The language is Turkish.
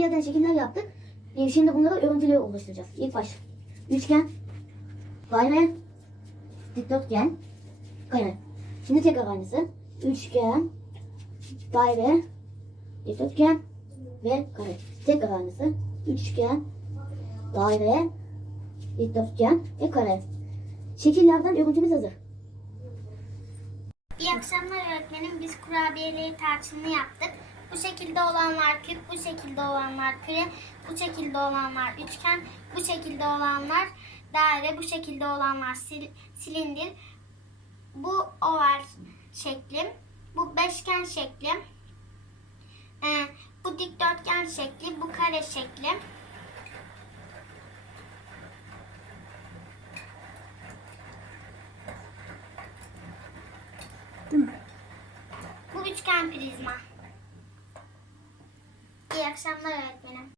yerden şekiller yaptık. Ee, Şimdi bunları örüntülü oluşturacağız. İlk baş. Üçgen, daire, dikdörtgen, kare. Şimdi tekrar aynısı. Üçgen, daire, dikdörtgen ve kare. Tekrar aynısı. Üçgen, daire, dikdörtgen ve kare. Şekillerden örüntümüz hazır. İyi akşamlar öğretmenim. Biz kurabiyeleri tarçınlı yaptık. Bu şekilde olanlar küp, bu şekilde olanlar küre, bu şekilde olanlar üçgen, bu şekilde olanlar daire, bu şekilde olanlar sil- silindir. Bu oval şeklim, bu beşgen şeklim, ee, bu dikdörtgen şekli, bu kare şekli. Bu üçgen prizma. Akşamlar öğretmenim.